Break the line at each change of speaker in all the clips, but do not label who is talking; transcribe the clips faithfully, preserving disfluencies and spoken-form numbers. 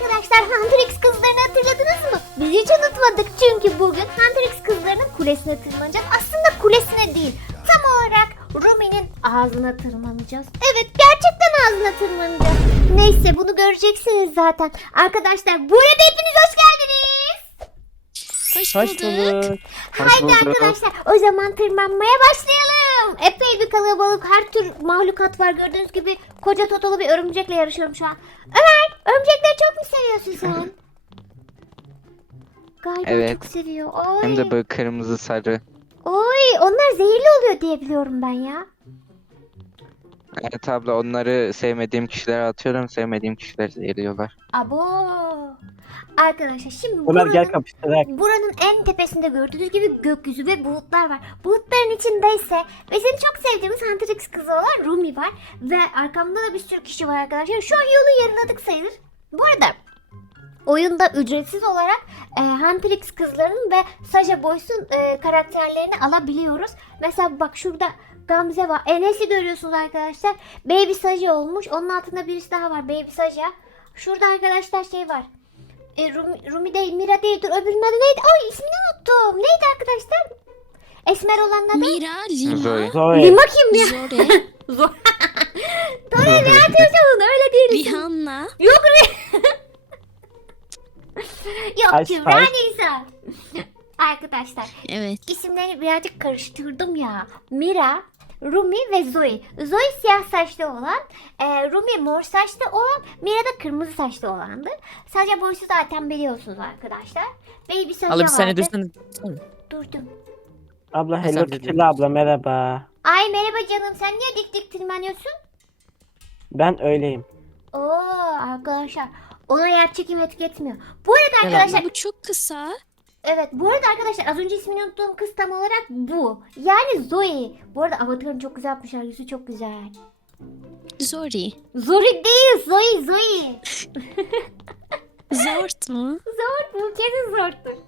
Arkadaşlar Hunter X kızlarını hatırladınız mı? Biz hiç unutmadık çünkü bugün Hunter X kızlarının kulesine tırmanacağız. Aslında kulesine değil, tam olarak Rumi'nin ağzına tırmanacağız. Evet, gerçekten ağzına tırmanacağız. Neyse, bunu göreceksiniz zaten. Arkadaşlar bu arada hepiniz hoş geldiniz.
Hoş
Hoş
bulduk.
bulduk.
Haydi arkadaşlar o zaman tırmanmaya başlayalım. Epey bir kalabalık, her tür mahlukat var. Gördüğünüz gibi koca totolu bir örümcekle yarışıyorum şu an. Ömer, örümcekleri çok mu seviyorsun sen? Galiba
Evet.
çok seviyor. Oy.
Hem de böyle kırmızı sarı.
Oy, onlar zehirli oluyor diye biliyorum ben ya.
Evet abla, onları sevmediğim kişilere atıyorum. Sevmediğim kişiler zehirliyorlar.
Abo. Arkadaşlar şimdi
Ömer gel
buranın,
kapıştırak.
buranın en tepesinde gördüğünüz gibi gökyüzü ve bulutlar var. Bulutların içindeyse ve seni çok sevdiğimiz Hunter X kızı olan Rumi var. Ve arkamda da bir sürü kişi var arkadaşlar. Şu an yolu yarıladık sayılır. Bu arada oyunda ücretsiz olarak e, Hunter X kızların ve Saja Boys'un e, karakterlerini alabiliyoruz. Mesela bak şurada Gamze var. Enes'i görüyorsunuz arkadaşlar. Baby Saja olmuş. Onun altında birisi daha var. Baby Saja. Şurada arkadaşlar şey var. E, Rumi, Rumi değil, Mira değil. Dur, öbürünün adı neydi? Ay, ismini unuttum. Neydi arkadaşlar? Esmer olanın adı?
Mira, Lima,
Zoe.
Zoe.
Lima kim ya?
Zore,
Zor. Tamam ya, çocuğun öyle değil.
Rihanna.
Yok be. Yok
Ay,
Kübra
ay.
Nisa. Arkadaşlar
Evet.
isimlerini birazcık karıştırdım ya. Mira, Rumi ve Zoe. Zoe siyah saçlı olan, e, Rumi mor saçlı olan, Mira da kırmızı saçlı olandı. Sadece boysu zaten biliyorsunuz arkadaşlar. Baby Saja
Abla bir saniye
vardı.
dursana.
Durdum.
Abla
Sen
Hello
de
Kitty'li
diyorum.
abla merhaba.
Ay merhaba canım, sen niye dik dik tırmanıyorsun?
Ben öyleyim.
Oo arkadaşlar, ona yer çekim etki etmiyor. Bu arada
Gel
arkadaşlar,
Bu çok kısa.
evet bu arada arkadaşlar az önce ismini unuttuğum kız tam olarak bu. Yani Zoe. Bu arada avatarını çok güzel yapmışlar, yüzü çok güzel.
Zori.
Zoe değil, Zoe, Zoe.
Zort mu?
Zor mu? Kesin zordur.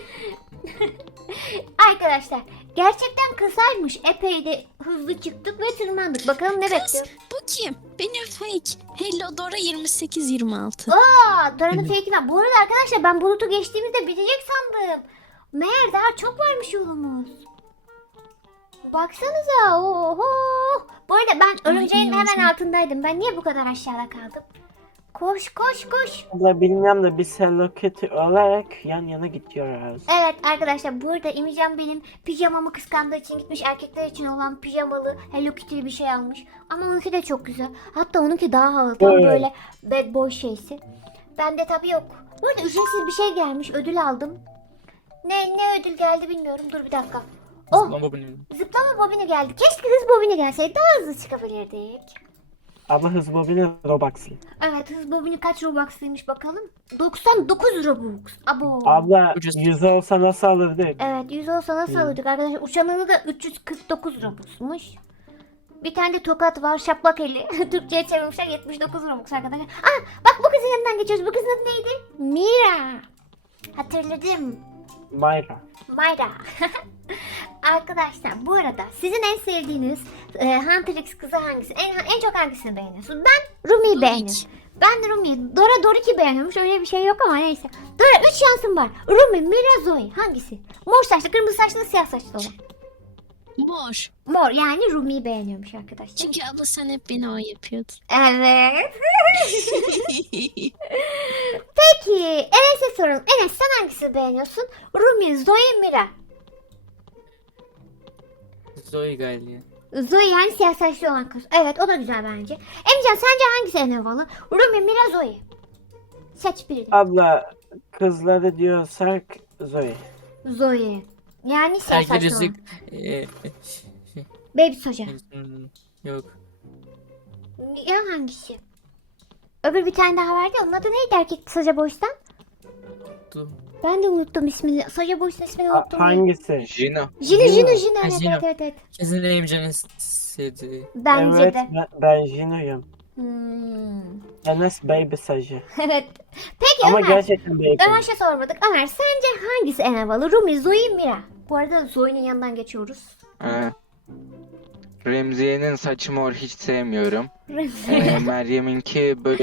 Arkadaşlar gerçekten kısaymış. Epey de hızlı çıktık ve tırmandık. Bakalım ne
Kız,
bekliyor.
bu kim? Benim fake. Hello Dora yirmi sekiz yirmi altı.
Aa, Dora'nın fake'i var. Bu arada arkadaşlar ben bulutu geçtiğimizde bitecek sandım. Meğer daha çok varmış yolumuz. Baksanıza. Oho. Bu arada ben örümceğin
Ay,
hemen
yazık.
altındaydım. Ben niye bu kadar aşağıda kaldım? Koş koş koş.
Abla bilmiyorum da biz Hello Kitty olarak yan yana gidiyoruz.
Evet arkadaşlar, burada İmican benim pijamamı kıskandığı için gitmiş erkekler için olan pijamalı Hello Kitty'li bir şey almış. Ama onunki de çok güzel. Hatta onunki daha havalı. Tam
Evet.
böyle bad boy şeysi. Bende tabii yok. Bu arada ücretsiz bir şey gelmiş. Ödül aldım. Ne ne ödül geldi bilmiyorum. Dur bir dakika. Oh,
Zıplama biniyorum.
zıplama bobini geldi. Keşke hız bobini gelseydi daha hızlı çıkabilirdik.
Abla hız bobini Robux'lı.
Evet, hız bobini kaç Robux'lıymış bakalım. doksan dokuz Robux. Abo.
Abla
Ucuz.
yüz olsa nasıl alırdık?
Evet, yüz olsa nasıl
Hmm.
alırdık arkadaşlar? Uçanını da üç yüz kırk dokuz Robux'muş. Bir tane de tokat var, şaplak eli. Türkçe'ye çevirmişler, yetmiş dokuz Robux arkadaşlar. Aa, bak bu kızın yanından geçiyoruz. Bu kızın adı neydi? Mira. Hatırladım.
Mayra.
Mayra. Arkadaşlar bu arada sizin en sevdiğiniz e, Hunter X kızı hangisi? En, en çok hangisini beğeniyorsun? Ben Rumi'yi
Dorik.
beğeniyorum. Ben de Rumi'yi. Dora Dorik'i beğeniyormuş. Öyle bir şey yok ama neyse. Dora üç şansım var. Rumi, Mira, Zoe. Hangisi? Mor saçlı, kırmızı saçlı, siyah saçlı olan.
Mor.
Mor, yani Rumi'yi beğeniyormuş arkadaşlar.
Çünkü abla sen hep beni o yapıyordun.
Evet. Peki Enes'e soralım. Enes, sen hangisini beğeniyorsun? Rumi, Zoe, Mira.
Zoe galiba.
Zoe yani siyah saçlı olan kız. Evet, o da güzel bence. Emcan, sence hangisi en havalı? Rumi, Mira, Zoe. Seç birini.
Abla kızları diyorsak Zoe.
Zoe. Yani siyah
Erkek
saçlı olan.
yüzük. Ee, şey,
Baby Soja.
hmm, yok.
Ya hangisi? Öbür bir tane daha vardı. Onun adı neydi erkek Soja Boys'tan?
Dur.
Ben de unuttum ismini. Soja Boys'tan ismini
Ha-
unuttum.
hangisi?
Jino.
Jino, Jino, Jino.
Ha,
Evet,
Jino.
evet, evet, evet.
Kesin Emre'nin sevdiği.
Bence
evet
de.
ben, ben Jino'yum.
Hmm.
Enes Baby Sajı.
Evet. Peki
Ama
Ömer.
gerçekten Baby.
Ömer şey sormadık. Ömer, sence hangisi en havalı? Rumi, Zoe, Mira. Bu arada Zoe'nin yanından geçiyoruz.
Ee, Remziye'nin saçı mor, hiç sevmiyorum.
Rumi.
Ee, Meryem'inki böyle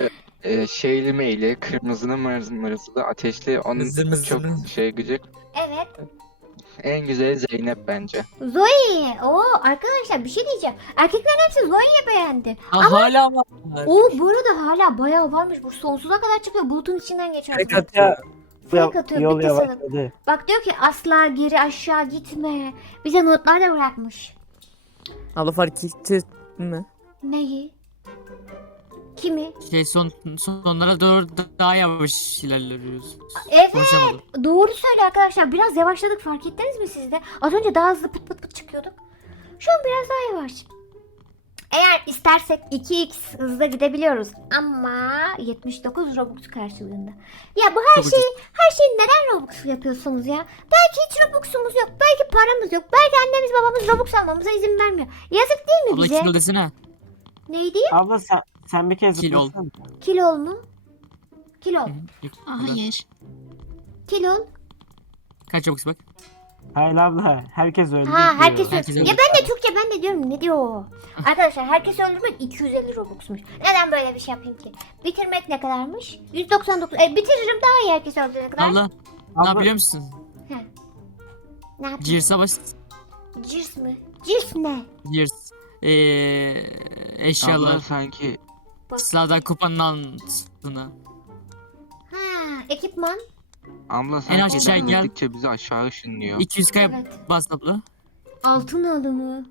e, şeyli meyli, kırmızılı mırmızılı, ateşli, onun
Zımız
çok
zımız.
şey gıcık.
Evet.
En güzeli Zeynep bence.
Zoe. Oo arkadaşlar bir şey diyeceğim. Erkeklerin hepsi Zoe'yi beğendi.
Ha, hala var.
Oo bu arada hala bayağı varmış. Bu sonsuza kadar çıkıyor. Bulutun içinden geçiyor.
Fake
Fake
atıyor.
Ya,
atıyor.
yol
Bitti sanırım.
yavaşladı.
Bak diyor ki asla geri aşağı gitme. Bize notlar da bırakmış.
Abla fark etti mi?
Neyi? Kimi?
Şey son sonlara doğru daha yavaş ilerliyoruz.
Evet.
Konuşamadım.
Doğru söyle arkadaşlar. Biraz yavaşladık, fark ettiniz mi siz de? Az önce daha hızlı pıt pıt pıt çıkıyorduk. Şu an biraz daha yavaş. Eğer istersek iki x hızla gidebiliyoruz. Ama yetmiş dokuz Robux karşılığında. Ya bu her
Çok
şeyi, her şeyi neden Robux yapıyorsunuz ya? Belki hiç Robux'umuz yok. Belki paramız yok. Belki annemiz babamız Robux almamıza izin vermiyor. Yazık değil mi
Abla
bize?
kilo desene.
Neydi?
Abla sen, sen bir kez
Kil ol.
zıplasana.
Kilol mu? Kilol.
Hayır.
Kilol.
Kaç çabuk bak.
Hayır abla, herkes öldü
Ha
diyor.
herkes
Herkes
öldü.
öldü.
Ya ben de Türkçe ben de diyorum ne diyor o? Arkadaşlar herkes öldürmek iki yüz elli Robux'muş. Neden böyle bir şey yapayım ki? Bitirmek ne kadarmış? yüz doksan dokuz. E, bitiririm daha iyi herkes öldürene kadar.
Abla ne
Abla-
yapıyor musun?
He. Ne yapayım?
Gears'a baş.
Cirs mi? Cirs ne?
Gears. Eee
Abla
eşyalar.
sanki
Bak.
Silahdan kupanın altına.
Ha ekipman.
abla
En
sanki
aşağı gel.
ilerledikçe bizi aşağı ışınlıyor.
iki yüz kaya
Evet.
bas abla.
Altın alımı.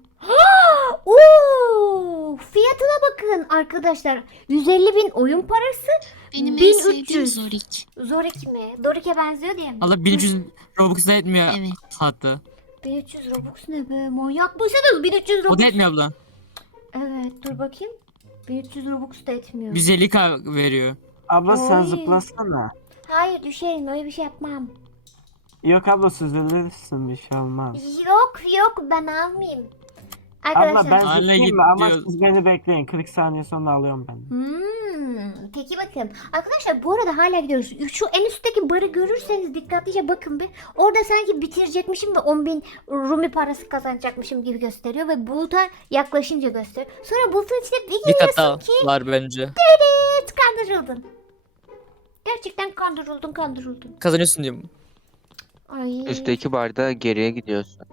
Oo, fiyatına bakın arkadaşlar. yüz elli bin oyun parası.
Benim en
bin üç
sevdiğim
yüz.
Zorik.
Zorik mi? Dorik'e benziyor diye mi?
Allah bin üç yüz Robux da etmiyor
Evet.
hatta.
bin üç yüz Robux ne be? Manyak mısınız? bin üç yüz Robux.
O da etmiyor abla.
Evet dur bakayım. bin üç yüz Robux da etmiyor.
yüz elli k veriyor.
Abla sen
Oy.
zıplasana.
Hayır düşerim öyle bir şey yapmam.
Yok abla süzülürsün, bir şey olmaz.
Yok yok ben almayayım.
Abla
Arkadaşlar.
ben
Hala
zıplayayım mı? Ama
gidiyor.
siz beni bekleyin. kırk saniye sonra alıyorum ben.
Hmm, peki bakın. Arkadaşlar bu arada hala gidiyoruz. Şu en üstteki barı görürseniz dikkatlice bakın bir. Orada sanki bitirecekmişim ve on bin Rumi parası kazanacakmışım gibi gösteriyor. Ve buluta yaklaşınca gösteriyor. Sonra bulutun içine bir
Bir kat
giriyorsun
daha
ki
var bence.
evet kandırıldın. Gerçekten kandırıldın kandırıldın.
Kazanıyorsun diyorum.
Ay.
Üstteki barda geriye gidiyorsun.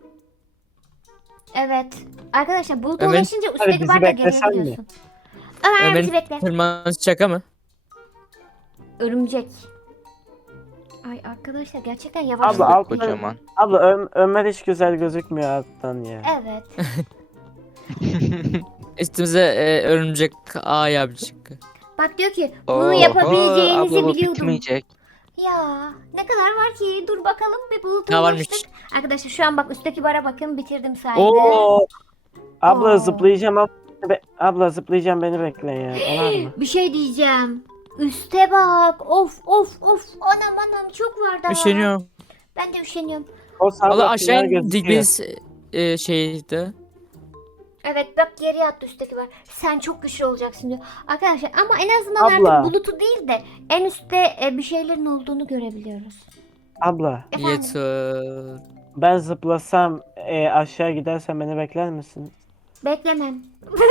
Evet. Arkadaşlar buluta
Ömer-
ulaşınca
Hadi
üstteki
bizi
barda geriye
beklesen mi?
gidiyorsun. Ömer
Ömer'in
bizi bekle.
tırmanış şaka mı?
Örümcek. Ay arkadaşlar gerçekten yavaş.
Abla,
Çok
altına-
kocaman.
Abla Ö- Ömer hiç güzel gözükmüyor alttan ya.
Evet.
Üstümüze e, örümcek ağ yapacak.
Bak diyor ki bunu
Oho,
yapabileceğinizi
abla bu
biliyordum.
bitmeyecek.
Ya ne kadar var ki? Dur bakalım bir buluta
Ne varmış?
ulaştık. Arkadaşlar şu an bak üstteki bara bakın bitirdim sayede.
Oo!
Abla
Aa.
zıplayacağım abla. Be- abla zıplayacağım, beni bekle ya. Olur mu?
Bir şey diyeceğim. Üste bak. Of of of. Anam anam çok var daha.
Üşeniyorum.
Ben de üşeniyorum.
O sağda
Valla aşağı
gözüküyor.
indik biz e, şeyde.
Evet bak geriye attı üstteki var. Sen çok güçlü olacaksın diyor. Arkadaşlar ama en azından
Abla.
artık bulutu değil de en üstte e, bir şeylerin olduğunu görebiliyoruz.
Abla
Efendim?
Yeter.
ben zıplasam e, aşağı gidersem beni bekler misin?
Beklemem.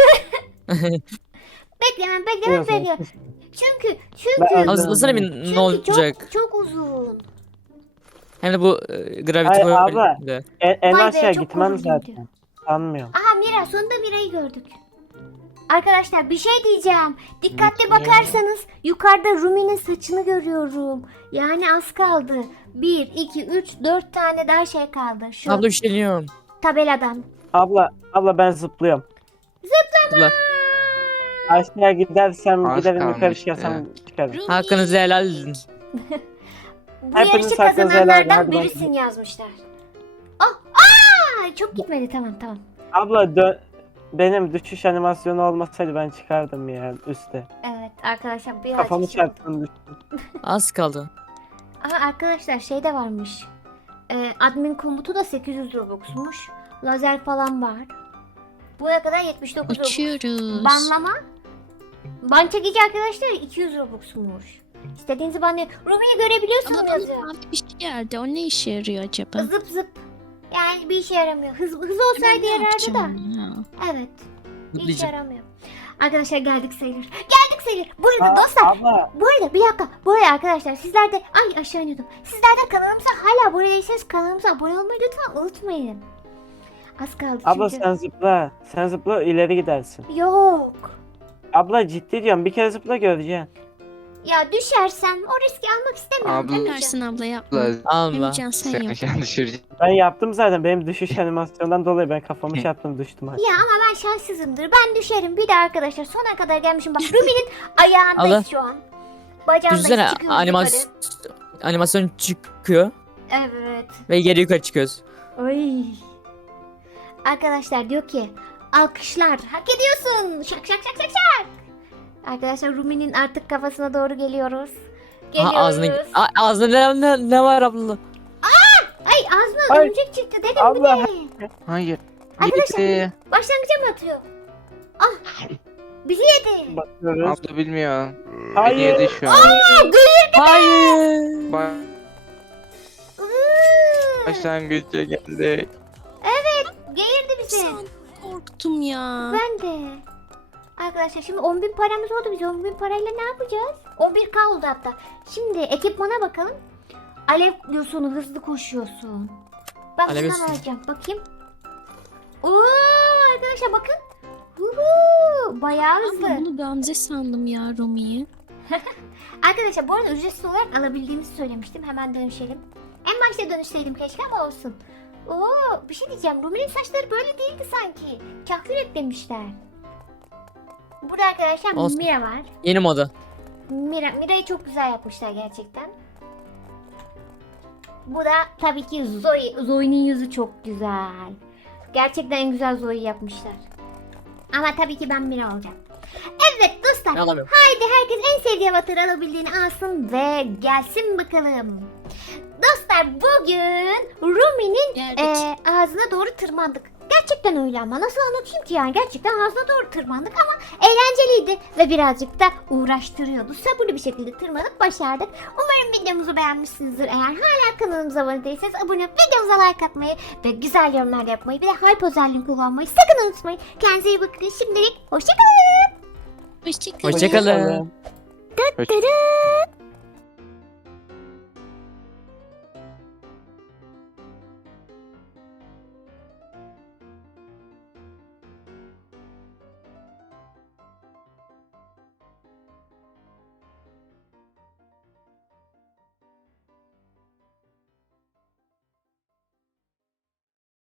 beklemem beklemem
Yok,
beklemem. Çünkü çünkü
Ben-
Az zıplasana bir
çünkü
ne olacak?
çok çok uzun.
Hem de bu e, gravity
Hayır, abla.
böyle.
E, en
Vay be,
aşağı
çok
gitmem
korkunç
zaten.
diyor.
Sanmıyorum.
Aha Mira sonunda Mira'yı gördük. Arkadaşlar bir şey diyeceğim. Dikkatli
Lütfen.
bakarsanız yukarıda Rumi'nin saçını görüyorum. Yani az kaldı. bir, iki, üç, dört tane daha şey kaldı. Şu
Abla üşeniyorum.
tabeladan.
Abla abla ben zıplıyorum.
Abla.
Aşağı gidersem
Az
giderim, yukarı
kalmıştı.
çıkarsam çıkarım.
Rumi.
Hakkınızı helal edin.
Bu
Hepiniz
yarışı
hakkınızı helal edin,
kazananlardan
hadi
birisin yazmışlar. Ah, aa, çok gitmedi tamam tamam.
Abla dö- benim düşüş animasyonu olmasaydı ben çıkardım ya üstte.
Evet arkadaşlar bir
Kafamı
açık-
çarptım düştüm.
Az kaldı.
Aa, arkadaşlar şey de varmış. Ee, admin komutu da sekiz yüz Robux'muş. Lazer falan var. Buna kadar yetmiş dokuz Robux.
Uçuyoruz.
Banlama. Ban çekici arkadaşlar iki yüz Robux'muş. İstediğinizi banlayın. Rumi'yi görebiliyorsunuz
Ama bana
yazıyor.
mavi bir şey geldi. O ne işe yarıyor acaba?
Zıp zıp. Yani bir işe yaramıyor. Hız, hız
Ben
olsaydı
ne
yarardı da.
yapacağım ya?
Evet. Bir işe
Zıplayacağım.
yaramıyor. Arkadaşlar geldik sayılır. Geldik yaptık sayılır. Bu arada
Aa,
dostlar
abla
bu arada bir dakika. Bu arada arkadaşlar sizler de ay aşağı iniyordum. Sizler de kanalımıza hala buraya değilseniz kanalımıza abone olmayı lütfen unutmayın. Az kaldı
abla
çünkü.
sen zıpla. Sen zıpla ileri gidersin.
Yok.
Abla ciddi diyorum bir kere zıpla göreceksin.
Ya düşersen o riski almak istemiyorum.
Abla-
Emrecan.
Versin abla yapma.
Abla
Allah.
Emrecan sen
seni
yap.
can düşürecek.
Ben yaptım zaten benim düşüş animasyondan dolayı ben kafamı çarptım düştüm. hadi.
Ya ama ben şanssızımdır. Ben düşerim. Bir de arkadaşlar sona kadar gelmişim. Bak Rumi'nin ayağındayız
Allah.
şu an. Bacağındayız.
Düşünsene
çıkıyoruz
animasyon animasyon çıkıyor
yukarı. Evet.
ve geri yukarı çıkıyoruz.
Ay. Arkadaşlar diyor ki alkışlar hak ediyorsun. Şak şak şak şak şak. Arkadaşlar Rumi'nin artık kafasına doğru geliyoruz. Geliyoruz.
Aha, ağzına A- ağzına ne, ne, ne var abla?
Ay ağzına
Ay.
örümcek çıktı dedim
Allah.
bir de.
Hayır.
Arkadaşlar
Gitti.
başlangıca mı atıyor? Ah. Bizi yedi.
Bakıyoruz.
Abla bilmiyor. Beni
Hayır.
yedi şu an.
Hayır.
Ba-
Iıı.
Başlangıca geldi.
Geğirdi bizi.
Sen korktum ya.
Ben de. Arkadaşlar şimdi on bin paramız oldu. Biz on bin parayla ne yapacağız? on bir K oldu hatta. Şimdi ekipmana bakalım. Alev diyorsun, hızlı koşuyorsun. Ben
Alev
bundan
diyorsun.
alacağım. Bakayım. Oo arkadaşlar bakın. Huhu, bayağı hızlı.
Abla bunu Gamze sandım ya Rumi'yi.
Arkadaşlar bu arada ücretsiz olarak alabildiğimizi söylemiştim. Hemen dönüşelim. En başta dönüşseydim keşke ama olsun. Oo bir şey diyeceğim. Rumi'nin saçları böyle değildi sanki. Kahkül eklemişler. Burada arkadaşlar
Olsun.
Mira var.
Yeni moda.
Mira, Mira'yı çok güzel yapmışlar gerçekten. Bu da tabii ki Zoe. Zoe'nin yüzü çok güzel. Gerçekten en güzel Zoe'yi yapmışlar. Ama tabii ki ben Mira olacağım. Evet dostlar.
Ben alamıyorum.
Haydi herkes en sevdiği avatarı alabildiğini alsın ve gelsin bakalım. Dostlar bugün Rumi'nin
Geldik.
eee, ağzına doğru tırmandık. Gerçekten öyle ama nasıl anlatayım ki yani gerçekten ağzına doğru tırmandık ama eğlenceliydi ve birazcık da uğraştırıyordu. Sabırlı bir şekilde tırmanıp başardık. Umarım videomuzu beğenmişsinizdir. Eğer hala kanalımıza abone değilseniz abone olup videomuza like atmayı ve güzel yorumlar yapmayı bir de hype özelliğini kullanmayı sakın unutmayın. Kendinize iyi bakın. Şimdilik hoşçakalın.
Hoşçakalın.
Hoşçakalın.
Hoş-
Tadam.